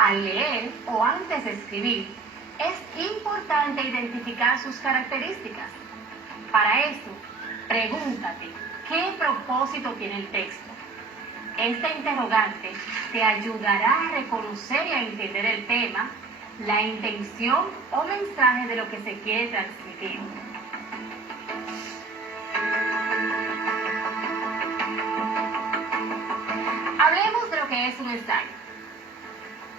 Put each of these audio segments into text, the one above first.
Al leer o antes de escribir, es importante identificar sus características. Para esto, pregúntate, ¿qué propósito tiene el texto? Esta interrogante te ayudará a reconocer y a entender el tema, la intención o mensaje de lo que se quiere transmitir. Hablemos de lo que es un ensayo.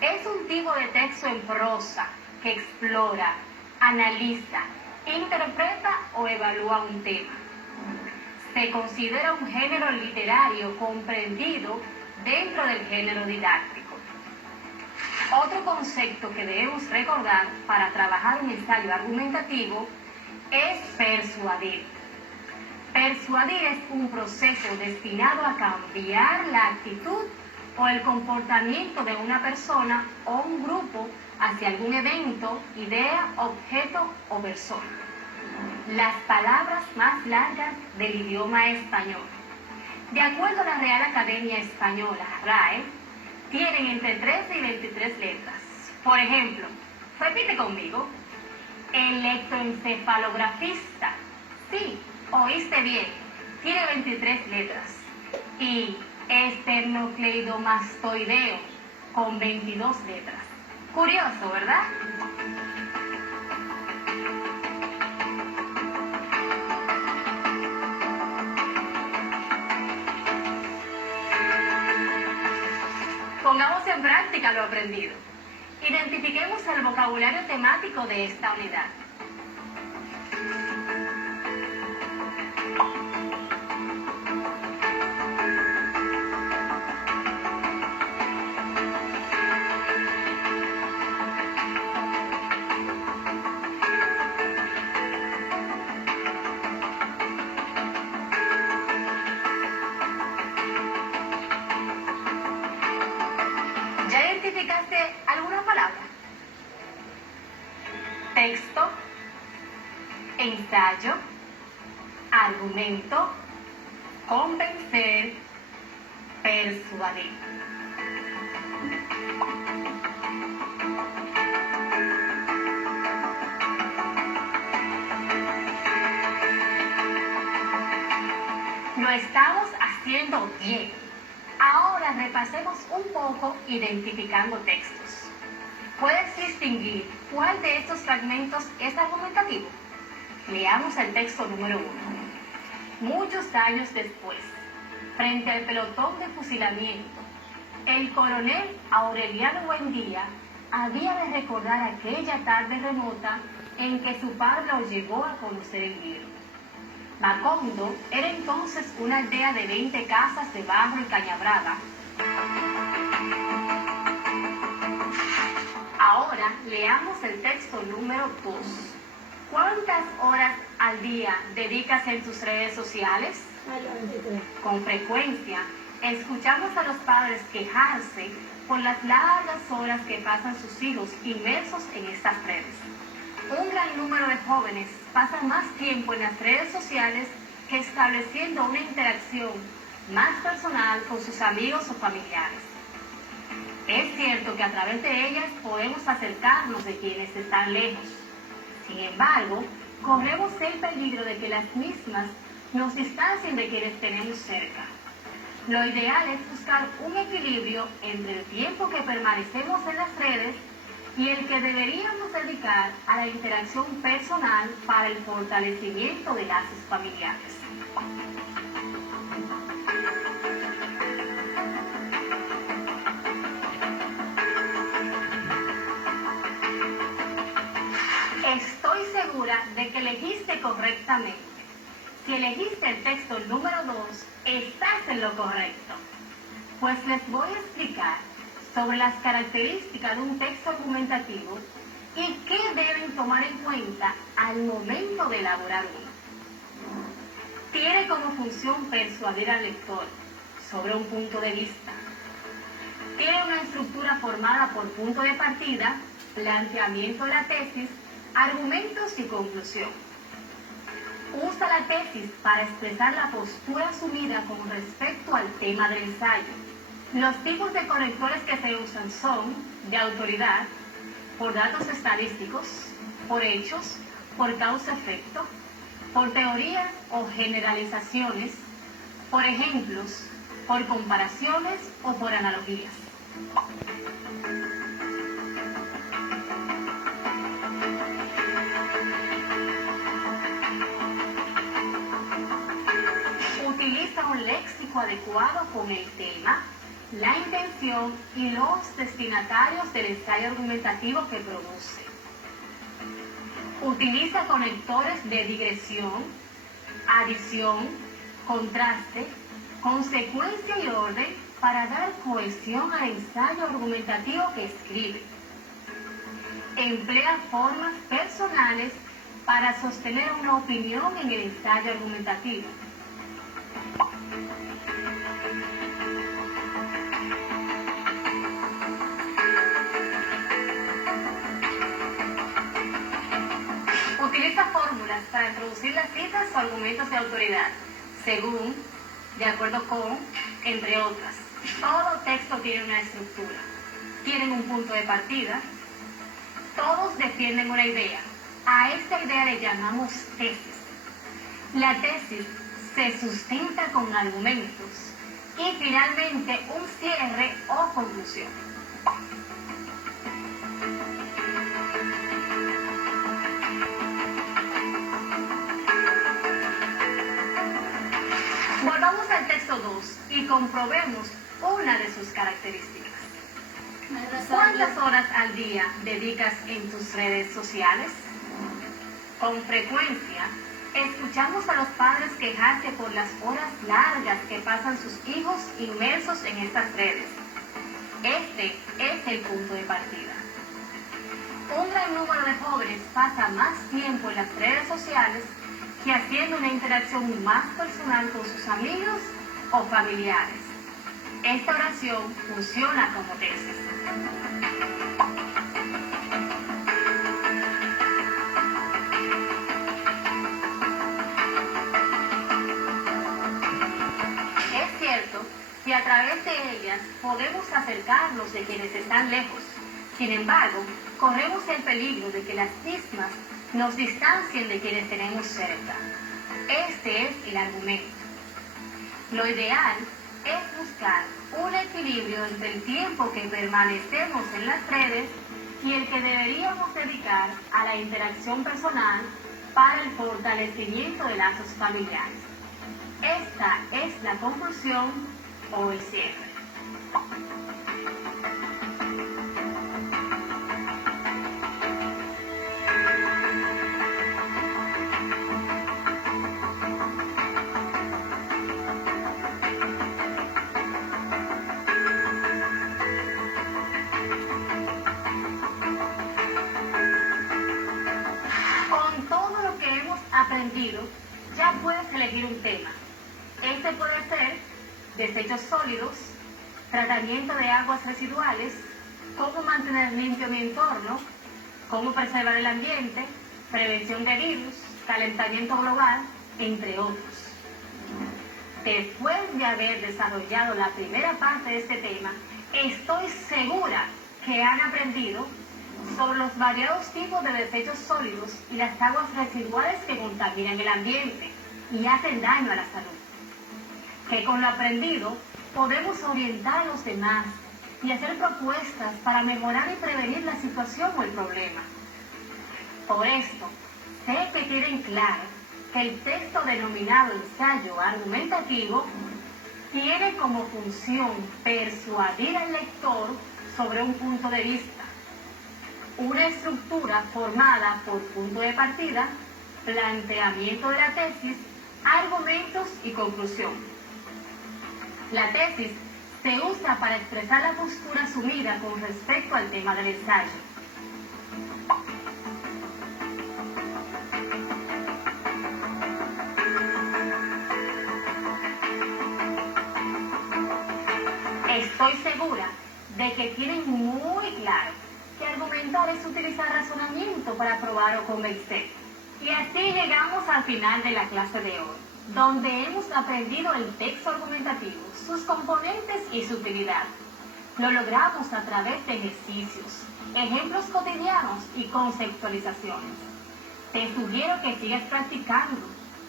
Es un tipo de texto en prosa que explora, analiza, interpreta o evalúa un tema. Se considera un género literario comprendido dentro del género didáctico. Otro concepto que debemos recordar para trabajar un ensayo argumentativo es persuadir. Persuadir es un proceso destinado a cambiar la actitud o el comportamiento de una persona o un grupo hacia algún evento, idea, objeto o persona. Las palabras más largas del idioma español, de acuerdo a la Real Academia Española, RAE, tienen entre 13 y 23 letras. Por ejemplo, repite conmigo: electroencefalografista. Sí, oíste bien, tiene 23 letras. Y esternocleidomastoideo, con 22 letras. Curioso, ¿verdad? Pongamos en práctica lo aprendido. Identifiquemos el vocabulario temático de esta unidad. ¿Ya identificaste alguna palabra? Texto, ensayo, argumento, convencer, persuadir. Lo estamos haciendo bien. Ahora repasemos un poco identificando textos. ¿Puedes distinguir cuál de estos fragmentos es argumentativo? Leamos el texto número 1. Muchos años después, frente al pelotón de fusilamiento, el coronel Aureliano Buendía había de recordar aquella tarde remota en que su padre lo llevó a conocer el Guiro. Macondo era entonces una aldea de 20 casas de barro y cañabrada. Ahora leamos el texto número 2. ¿Cuántas horas al día dedicas en tus redes sociales? Con frecuencia escuchamos a los padres quejarse por las largas horas que pasan sus hijos inmersos en estas redes. Un gran número de jóvenes pasan más tiempo en las redes sociales que estableciendo una interacción más personal con sus amigos o familiares. Es cierto que a través de ellas podemos acercarnos de quienes están lejos. Sin embargo, corremos el peligro de que las mismas nos distancien de quienes tenemos cerca. Lo ideal es buscar un equilibrio entre el tiempo que permanecemos en las redes y el que deberíamos dedicar a la interacción personal para el fortalecimiento de lazos familiares. Estoy segura de que elegiste correctamente. Si elegiste el texto número 2, estás en lo correcto. Pues les voy a explicar sobre las características de un texto argumentativo y qué deben tomar en cuenta al momento de elaborar uno. Tiene como función persuadir al lector sobre un punto de vista. Tiene una estructura formada por punto de partida, planteamiento de la tesis, argumentos y conclusión. Usa la tesis para expresar la postura asumida con respecto al tema del ensayo. Los tipos de conectores que se usan son de autoridad, por datos estadísticos, por hechos, por causa-efecto, por teorías o generalizaciones, por ejemplos, por comparaciones o por analogías. Utiliza un léxico adecuado con el tema, la intención y los destinatarios del ensayo argumentativo que produce. Utiliza conectores de digresión, adición, contraste, consecuencia y orden para dar cohesión al ensayo argumentativo que escribe. Emplea formas personales para sostener una opinión en el ensayo argumentativo. Utiliza fórmulas para introducir las citas o argumentos de autoridad, según, de acuerdo con, entre otras. Todo texto tiene una estructura. Tienen un punto de partida. Todos defienden una idea. A esta idea le llamamos tesis. La tesis se sustenta con argumentos y finalmente un cierre o conclusión. Volvamos al texto 2 y comprobemos una de sus características. ¿Cuántas horas al día dedicas en tus redes sociales? Con frecuencia, escuchamos a los padres quejarse por las horas largas que pasan sus hijos inmersos en estas redes. Este es el punto de partida. Un gran número de jóvenes pasa más tiempo en las redes sociales que haciendo una interacción más personal con sus amigos o familiares. Esta oración funciona como tesis. Es cierto que a través de ellas podemos acercarnos de quienes están lejos. Sin embargo, corremos el peligro de que las mismas nos distancien de quienes tenemos cerca. Este es el argumento. Lo ideal es buscar un equilibrio entre el tiempo que permanecemos en las redes y el que deberíamos dedicar a la interacción personal para el fortalecimiento de lazos familiares. Esta es la conclusión o el cierre. Aprendido, ya puedes elegir un tema. Este puede ser desechos sólidos, tratamiento de aguas residuales, cómo mantener limpio mi entorno, cómo preservar el ambiente, prevención de virus, calentamiento global, entre otros. Después de haber desarrollado la primera parte de este tema, estoy segura que han aprendido sobre los variados tipos de desechos sólidos y las aguas residuales que contaminan el ambiente y hacen daño a la salud. Que con lo aprendido podemos orientar a los demás y hacer propuestas para mejorar y prevenir la situación o el problema. Por esto, sé que tienen claro que el texto denominado ensayo argumentativo tiene como función persuadir al lector sobre un punto de vista, una estructura formada por punto de partida, planteamiento de la tesis, argumentos y conclusión. La tesis se usa para expresar la postura asumida con respecto al tema del ensayo. Estoy segura de que tienen muy claro que argumentar es utilizar razonamiento para probar o convencer. Y así llegamos al final de la clase de hoy. donde hemos aprendido el texto argumentativo, sus componentes y su utilidad. Lo logramos a través de ejercicios, ejemplos cotidianos y conceptualizaciones. Te sugiero que sigas practicando.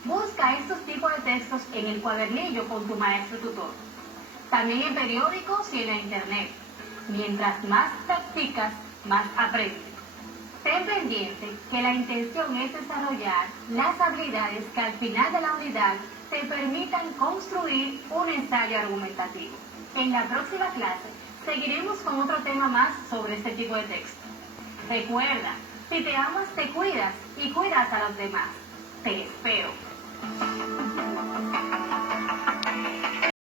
Busca estos tipos de textos en el cuadernillo con tu maestro tutor. También en periódicos y en la internet. Mientras más practicas, más aprendes. Ten pendiente que la intención es desarrollar las habilidades que al final de la unidad te permitan construir un ensayo argumentativo. En la próxima clase seguiremos con otro tema más sobre este tipo de texto. Recuerda, si te amas te cuidas y cuidas a los demás. Te espero.